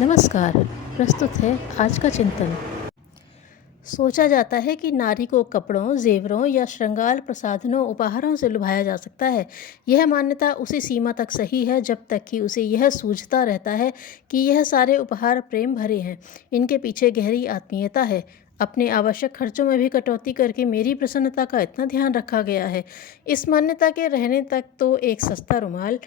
नमस्कार। प्रस्तुत है आज का चिंतन। सोचा जाता है कि नारी को कपड़ों, जेवरों या श्रृंगार प्रसाधनों, उपहारों से लुभाया जा सकता है। यह मान्यता उसी सीमा तक सही है जब तक कि उसे यह सूझता रहता है कि यह सारे उपहार प्रेम भरे हैं। इनके पीछे गहरी आत्मीयता है। अपने आवश्यक खर्चों में भी कटौती करके मेरी प्रसन्नता का इतना ध्यान रखा गया है। इस मान्यता के रहने तक तो एक सस्ता रुमाल,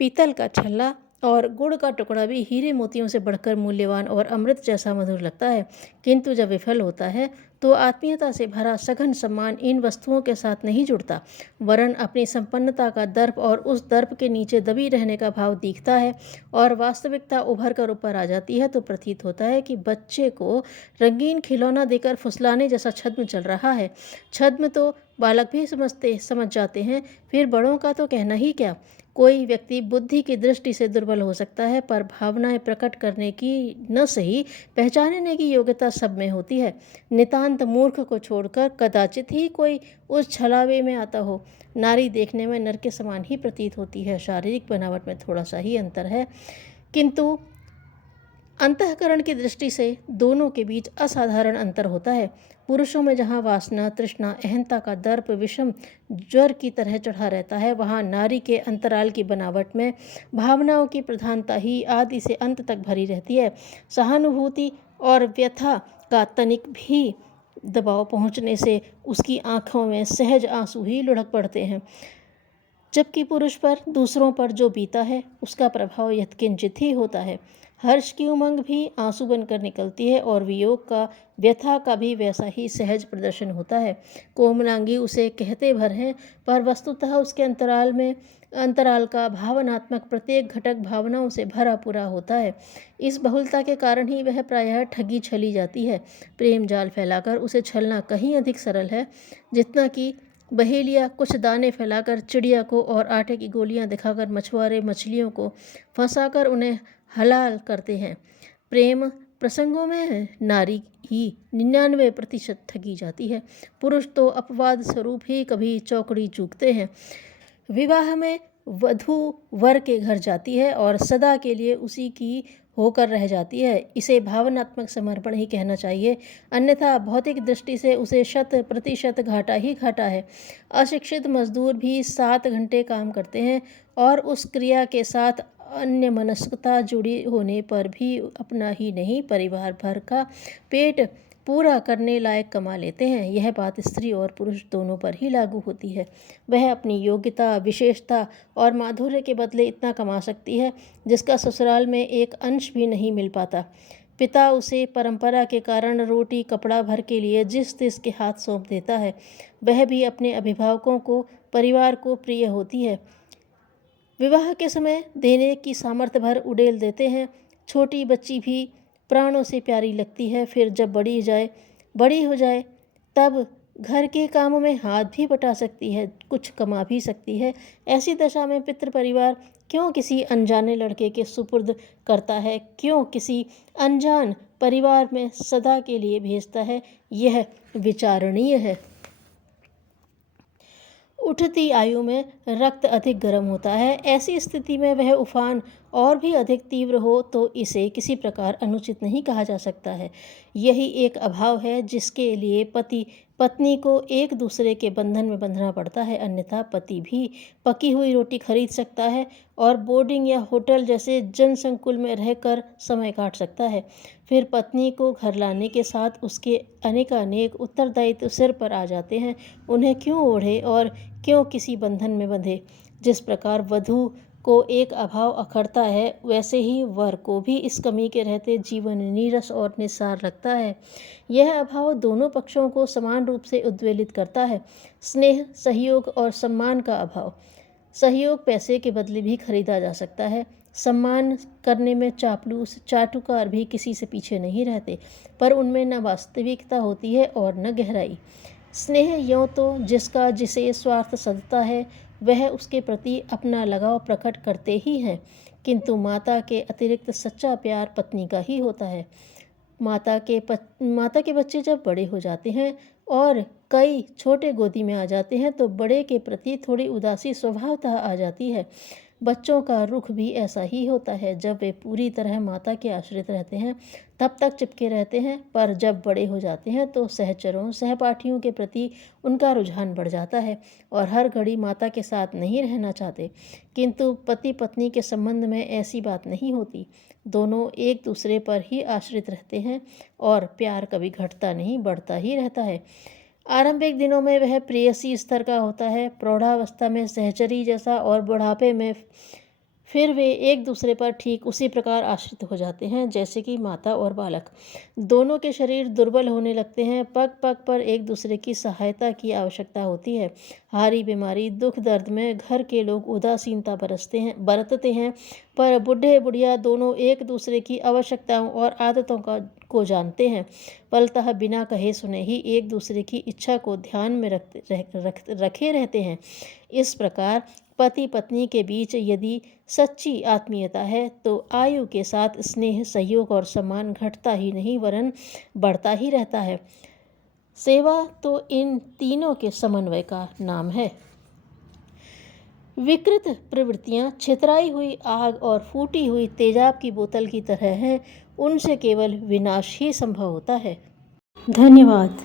पीतल का छल्ला और गुड़ का टुकड़ा भी हीरे मोतियों से बढ़कर मूल्यवान और अमृत जैसा मधुर लगता है। किंतु जब विफल होता है तो आत्मीयता से भरा सघन सम्मान इन वस्तुओं के साथ नहीं जुड़ता, वरन अपनी संपन्नता का दर्प और उस दर्प के नीचे दबी रहने का भाव दिखता है। और वास्तविकता उभर कर ऊपर आ जाती है तो प्रतीत होता है कि बच्चे को रंगीन खिलौना देकर फुसलाने जैसा छद्म चल रहा है। छद्म तो बालक भी समझ जाते हैं, फिर बड़ों का तो कहना ही क्या। कोई व्यक्ति बुद्धि की दृष्टि से दुर्बल हो सकता है, पर भावनाएं प्रकट करने की न सही पहचानने की योग्यता सब में होती है। नितांत मूर्ख को छोड़कर कदाचित ही कोई उस छलावे में आता हो। नारी देखने में नर के समान ही प्रतीत होती है, शारीरिक बनावट में थोड़ा सा ही अंतर है, किंतु अंतःकरण की दृष्टि से दोनों के बीच असाधारण अंतर होता है। पुरुषों में जहाँ वासना, तृष्णा, अहंता का दर्प विषम ज्वर की तरह चढ़ा रहता है, वहाँ नारी के अंतराल की बनावट में भावनाओं की प्रधानता ही आदि से अंत तक भरी रहती है। सहानुभूति और व्यथा का तनिक भी दबाव पहुँचने से उसकी आंखों में सहज आंसू ही लुढ़क पड़ते हैं, जबकि पुरुष पर, दूसरों पर जो बीता है उसका प्रभाव यत्किंचित ही होता है। हर्ष की उमंग भी आंसू बनकर निकलती है और वियोग का, व्यथा का भी वैसा ही सहज प्रदर्शन होता है। कोमलांगी उसे कहते भर हैं, पर वस्तुतः उसके अंतराल का भावनात्मक प्रत्येक घटक भावनाओं से भरा पूरा होता है। इस बहुलता के कारण ही वह प्रायः ठगी छली जाती है। प्रेम जाल फैलाकर उसे छलना कहीं अधिक सरल है, जितना कि बहेलिया कुछ दाने फैलाकर चिड़िया को और आटे की गोलियां दिखाकर मछुआरे मछलियों को फंसाकर उन्हें हलाल करते हैं। प्रेम प्रसंगों में नारी ही 99% ठगी जाती है। पुरुष तो अपवाद स्वरूप ही कभी चौकड़ी चूकते हैं। विवाह में वधू वर के घर जाती है और सदा के लिए उसी की होकर रह जाती है। इसे भावनात्मक समर्पण ही कहना चाहिए, अन्यथा भौतिक दृष्टि से उसे 100% घाटा ही घाटा है। अशिक्षित मजदूर भी 7 घंटे काम करते हैं और उस क्रिया के साथ अन्य मनस्कता जुड़ी होने पर भी अपना ही नहीं, परिवार भर का पेट पूरा करने लायक कमा लेते हैं। यह बात स्त्री और पुरुष दोनों पर ही लागू होती है। वह अपनी योग्यता, विशेषता और माधुर्य के बदले इतना कमा सकती है जिसका ससुराल में एक अंश भी नहीं मिल पाता। पिता उसे परंपरा के कारण रोटी कपड़ा भर के लिए जिस तिस के हाथ सौंप देता है, वह भी अपने अभिभावकों को, परिवार को प्रिय होती है। विवाह के समय देने की सामर्थ्य भर उड़ेल देते हैं। छोटी बच्ची भी प्राणों से प्यारी लगती है, फिर जब बड़ी हो जाए तब घर के कामों में हाथ भी बटा सकती है, कुछ कमा भी सकती है। ऐसी दशा में पितृ परिवार क्यों किसी अनजाने लड़के के सुपुर्द करता है, क्यों किसी अनजान परिवार में सदा के लिए भेजता है, यह विचारणीय है। उठती आयु में रक्त अधिक गर्म होता है। ऐसी स्थिति में वह उफान और भी अधिक तीव्र हो तो इसे किसी प्रकार अनुचित नहीं कहा जा सकता है। यही एक अभाव है जिसके लिए पति पत्नी को एक दूसरे के बंधन में बंधना पड़ता है, अन्यथा पति भी पकी हुई रोटी खरीद सकता है और बोर्डिंग या होटल जैसे जनसंकुल में रहकर समय काट सकता है। फिर पत्नी को घर लाने के साथ उसके अनेकानेक उत्तरदायित्व सिर पर आ जाते हैं। उन्हें क्यों ओढ़े और क्यों किसी बंधन में बंधे। जिस प्रकार वधू को एक अभाव अखरता है, वैसे ही वर को भी इस कमी के रहते जीवन नीरस और निस्सार लगता है। यह अभाव दोनों पक्षों को समान रूप से उद्वेलित करता है। स्नेह, सहयोग और सम्मान का अभाव। सहयोग पैसे के बदले भी खरीदा जा सकता है। सम्मान करने में चापलूस, चाटुकार भी किसी से पीछे नहीं रहते, पर उनमें न वास्तविकता होती है और न गहराई। स्नेह यों तो जिसका जिसे स्वार्थ सधता है वह उसके प्रति अपना लगाव प्रकट करते ही हैं, किंतु माता के अतिरिक्त सच्चा प्यार पत्नी का ही होता है। माता के बच्चे जब बड़े हो जाते हैं और कई छोटे गोदी में आ जाते हैं तो बड़े के प्रति थोड़ी उदासी स्वभावतः आ जाती है। बच्चों का रुख भी ऐसा ही होता है। जब वे पूरी तरह माता के आश्रित रहते हैं तब तक चिपके रहते हैं, पर जब बड़े हो जाते हैं तो सहचरों सहपाठियों के प्रति उनका रुझान बढ़ जाता है और हर घड़ी माता के साथ नहीं रहना चाहते। किंतु पति पत्नी के संबंध में ऐसी बात नहीं होती। दोनों एक दूसरे पर ही आश्रित रहते हैं और प्यार कभी घटता नहीं, बढ़ता ही रहता है। आरंभिक दिनों में वह प्रेयसी स्तर का होता है, प्रौढ़ावस्था में सहचरी जैसा और बुढ़ापे में फिर वे एक दूसरे पर ठीक उसी प्रकार आश्रित हो जाते हैं जैसे कि माता और बालक। दोनों के शरीर दुर्बल होने लगते हैं, पग पग पर एक दूसरे की सहायता की आवश्यकता होती है। हारी बीमारी दुख दर्द में घर के लोग उदासीनता बरतते हैं, पर बूढ़े बुढ़िया दोनों एक दूसरे की आवश्यकताओं और आदतों को जानते हैं। फलतः बिना कहे सुने ही एक दूसरे की इच्छा को ध्यान में रखे रहते हैं। इस प्रकार पति पत्नी के बीच यदि सच्ची आत्मीयता है तो आयु के साथ स्नेह, सहयोग और सम्मान घटता ही नहीं वरन बढ़ता ही रहता है। सेवा तो इन तीनों के समन्वय का नाम है। विकृत प्रवृत्तियां छितराई हुई आग और फूटी हुई तेजाब की बोतल की तरह हैं, उनसे केवल विनाश ही संभव होता है। धन्यवाद।